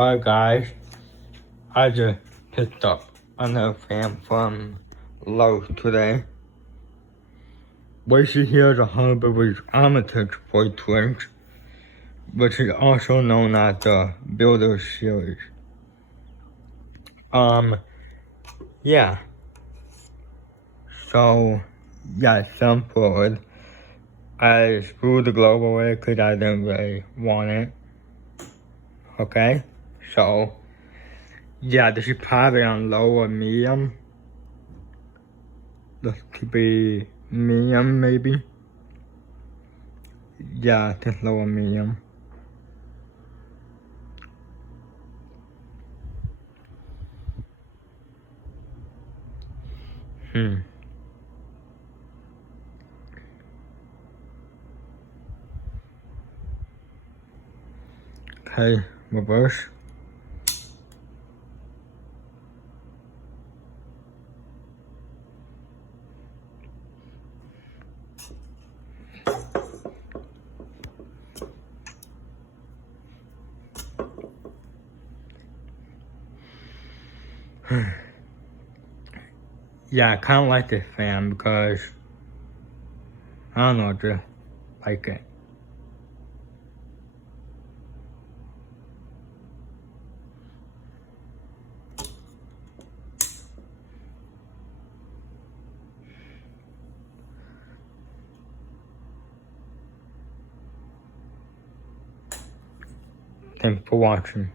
Hi guys, I just picked up another fan from Lowe's today. What you hear is a Humber's Armitage 42-inch, which is also known as the Builder Series. Yeah. So, yeah, some forward. I screwed the globe away because I didn't really want it. Okay? So, yeah, this is probably on low or medium. This could be medium, maybe. Yeah, I think low or medium. Okay, reverse. Yeah, I kind of like this fan because, I don't know, just like it. Thanks for watching.